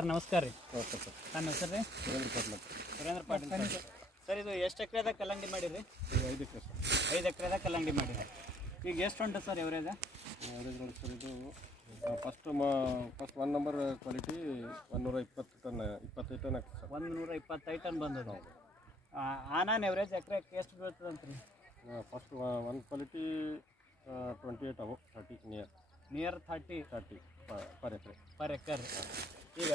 Sir ನಮಸ್ಕಾರ ರೀ. ನಮಸ್ತೆ ಸರ್. ನನ್ನ ಹೆಸರು ರೀ ಸುರೇಂದ್ರ ಪಾಟೀಲ್ ಸರ್. ಸರ್ ಇದು ಎಷ್ಟು ಎಕರೆದಾಗ ಕಲ್ಲಂಗಡಿ ಮಾಡಿರಿ? 5 ಎಕರೆ ಸರ್. 5 ಎಕರೆದಾಗ ಕಲ್ಲಂಗಡಿ ಮಾಡಿರಿ. ಈಗ ಎಷ್ಟು ಉಂಟು ಸರ್ ಎವರೇಜ್? ನೋಡಿ ಸರ್, ಇದು first 1 number quality 120 ton 25 ton ಆಗ್ತದೆ ಸರ್. 125 ಟನ್ ಬಂದದ. ಆನಾನ್ ಎವರೇಜ್ ಎಕರೆಗೆ ಎಷ್ಟು ಬೀಳ್ತದೆ ಅಂತ ರೀ? ಫಸ್ಟ್ 1 ಕ್ವಾಲಿಟಿ 28 ಅವು 30 ನಿಯರ್ 30 ಪರ್ ಎಕರೆ. ಈಗ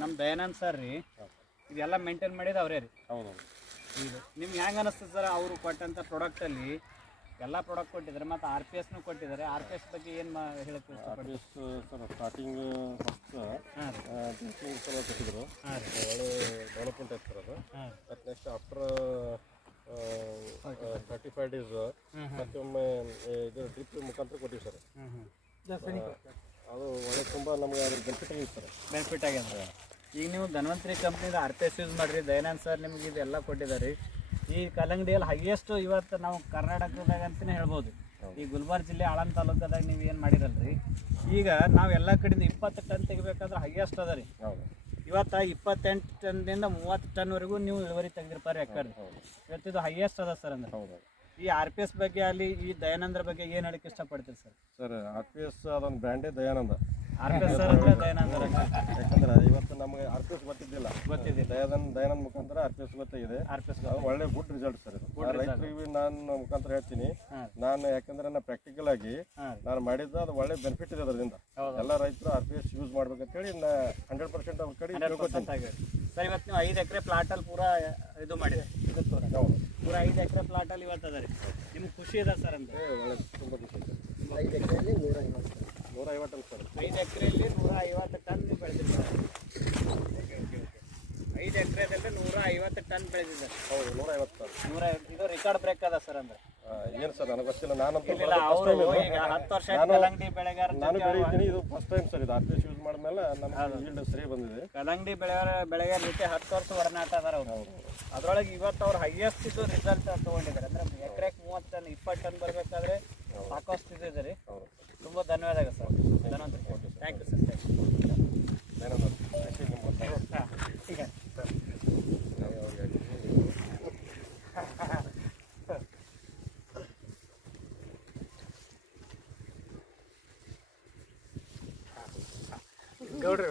ನಮ್ಮ ದಯಾನಂದ್ ಸರ್ ರೀ ಇದೆಲ್ಲ ಮೇಂಟೈನ್ ಮಾಡಿದ ಅವರೇ ರೀ. ಹೌದು. ಈಗ ನಿಮ್ಗೆ ಹೆಂಗೆ ಅನಿಸ್ತದೆ ಸರ್? ಅವರು ಕೊಟ್ಟಂಥ ಪ್ರಾಡಕ್ಟಲ್ಲಿ ಎಲ್ಲ ಪ್ರಾಡಕ್ಟ್ ಕೊಟ್ಟಿದ್ದಾರೆ ಮತ್ತು RPSನೂ ಕೊಟ್ಟಿದ್ದಾರೆ. RPS ಬಗ್ಗೆ ಏನು ಹೇಳಕ್ಕೆ RPS ಸರ್ ಸ್ಟಾರ್ಟಿಂಗ್ ಫಸ್ಟ್ ಹಾಂ ರೀ ಸಲ ಕೊಟ್ಟಿದ್ರು. ಹಾಂ ರೀ ಒಳ್ಳೆ ಡೆವಲಪ್ಮೆಂಟ್ ಆಯ್ತು ಸರ್ ಅದು. ಹಾಂ ಮತ್ತು ನೆಕ್ಸ್ಟ್ ಆಫ್ಟರ್ 35 ಡೇಸ್ ಮತ್ತೊಮ್ಮೆ ಇದು ಡ್ರಿಪ್ ಮುಖಾಂತರ ಕೊಟ್ಟಿವಿ ಸರ್. ಅದು ಒಳ್ಳೆ ತುಂಬ ನಮಗೆ ಅದ್ರ ಬೆನಿಫಿಟ್ ಆಗಿದೆ ಸರ್. ಬೆನಿಫಿಟ್ ಆಗ್ಯದ. ಈಗ ನೀವು ಧನ್ವಂತರಿ ಕಂಪ್ನಿದ RPS ಯೂಸ್ ಮಾಡಿರಿ. ದಯಾನಂದ್ ಸರ್ ನಿಮ್ಗೆ ಇದೆಲ್ಲ ಕೊಟ್ಟಿದ್ದಾರೆ. ಈ ಕಲ್ಲಂಗಡಿಯಲ್ಲಿ ಹೈಯೆಸ್ಟ್ ಇವತ್ತು ನಾವು ಕರ್ನಾಟಕದಾಗ ಅಂತಲೇ ಹೇಳ್ಬೋದು. ಈ ಗುಲ್ಬರ್ಗ ಜಿಲ್ಲೆ ಆಳಂದ ತಾಲೂಕದಾಗ ನೀವು ಏನು ಮಾಡಿರಲ್ರಿ, ಈಗ ನಾವು ಎಲ್ಲ ಕಡೆಯಿಂದ 20 ಟನ್ ತೆಗಿಬೇಕಾದ್ರೆ ಹೈಯೆಸ್ಟ್ ಅದ ರೀ. ಹೌದು. ಇವತ್ತು 28 ಟನ್ನಿಂದ 30 ಟನ್ವರೆಗೂ ನೀವು ಇಳುವರಿ ತೆಗೆದಿರ್ತಾರೆ ಎಕರೆ. ಇವತ್ತು ಇದು ಹೈಯೆಸ್ಟ್ ಅದ ಸರ್. ಅಂದ್ರೆ ಹೌದು. ಈ RPS ಬಗ್ಗೆ ಅಲ್ಲಿ ಈ ದಯಾನಂದ್ರ ಬಗ್ಗೆ ಏನು ಹೇಳಕ್ಕೆ ಇಷ್ಟಪಡ್ತೀರಿ ಸರ್? ಸರ್ RPS ಅದೊಂದು ಬ್ರ್ಯಾಂಡೇ ದಯಾನಂದ. RPS ಸರ್ ಅಂದರೆ ದಯಾನಂದ್ರ. ಯಾಕಂದ್ರೆ ಇವತ್ತು ನಮಗೆ RPS ಗೊತ್ತಿದ್ದಿಲ್ಲ. ದಯಾನಂದ್ ಮುಖಾಂತರ RPS ಗೊತ್ತಾಗಿದೆ. RPS ಒಳ್ಳೆ ಗುಡ್ ರಿಸಲ್ಟ್ ಸರ್ ಇದು. ರೈತರಿಗೆ ನಾನು ಮುಖಾಂತರ ಹೇಳ್ತೀನಿ, ನಾನು ಯಾಕಂದ್ರೆ ನಾನು ಪ್ರಾಕ್ಟಿಕಲ್ ಆಗಿ ನಾನು ಮಾಡಿದ್ದು ಅದು ಒಳ್ಳೆ ಬೆನಿಫಿಟ್ ಇದೆ ಅದರಿಂದ. ಎಲ್ಲ ರೈತರು RPS ಯೂಸ್ ಮಾಡ್ಬೇಕಂತೇಳಿ 100% ಅವ್ರ ಕಡೆ ಸರ್. ಇವತ್ತು ನೀವು 5 ಎಕರೆ ಪ್ಲಾಟಲ್ಲಿ ಪೂರಾ ಇದು ಮಾಡಿದೆ. ಪೂರಾ 5 ಎಕರೆ ಪ್ಲಾಟಲ್ಲಿ ಇವತ್ತು ಅದ ರೀ. ನಿಮ್ಗೆ ಖುಷಿ ಇದೆ ಸರ್? ಅಂದರೆ ಒಳ್ಳೆ ತುಂಬ ಖುಷಿ ಇದೆ. 5 ಎಕರೆಯಲ್ಲಿ 150 ಟನ್ ಸರ್. 5 ಎಕರೆಯಲ್ಲಿ 150 ಟನ್ ನೀವು ಬೆಳೆದಿದ್ದಾರೆ. 5 ಎಕರೆದಲ್ಲಿ 150 ಟನ್ ಬೆಳೆದಿದ್ದಾರೆ. ಹೌದು, 150 ಸರ್. 150 ಇದು ರೆಕಾರ್ಡ್ ಬ್ರೇಕ್ ಅದ ಸರ್. ಅಂದ್ರೆ ಏನು ಸರ್ ನನಗೆ ಗೊತ್ತಿಲ್ಲ. ನಾನು ಅವರು ಈಗ 10 ವರ್ಷ ಕಲ್ಲಂಗಡಿ ಬೆಳೆಗಾರ ನಾನು ಬೆಳೀತೀನಿ. ಇದು ಫಸ್ಟ್ ಟೈಮ್ ಸರ್. ಇದು RPS ಯೂಸ್ ಮಾಡಿದ್ಮೇಲೆ ನಮಗೆ ಈಲ್ಡ್ ಸರಿ ಬಂದಿದೆ. ಕಲ್ಲಂಗಡಿ ಬೆಳೆಗಾರ ಜೊತೆ 10 ವರ್ಷ ಒಡನಾಟ ಅದಾರ ಅವರು. ಅದರೊಳಗೆ ಇವತ್ತು ಅವ್ರು ಹೈಯೆಸ್ಟ್ ಇದು ರಿಸಲ್ಟ್ ತೊಗೊಂಡಿದ್ದಾರೆ. ಅಂದರೆ ಎಕರೆಗೆ 30 ಟನ್ 20 ಟನ್ ಬರಬೇಕಾದ್ರೆ ಸಾಕಷ್ಟು ಇದೆ ರೀ. ತುಂಬ ಧನ್ಯವಾದ ಸರ್. ಧನ್ಯವಾದ. Thank you sir. ಧನ್ಯವಾದ. ಈಗ ಸರ್ ಗೌಡ್ರಿ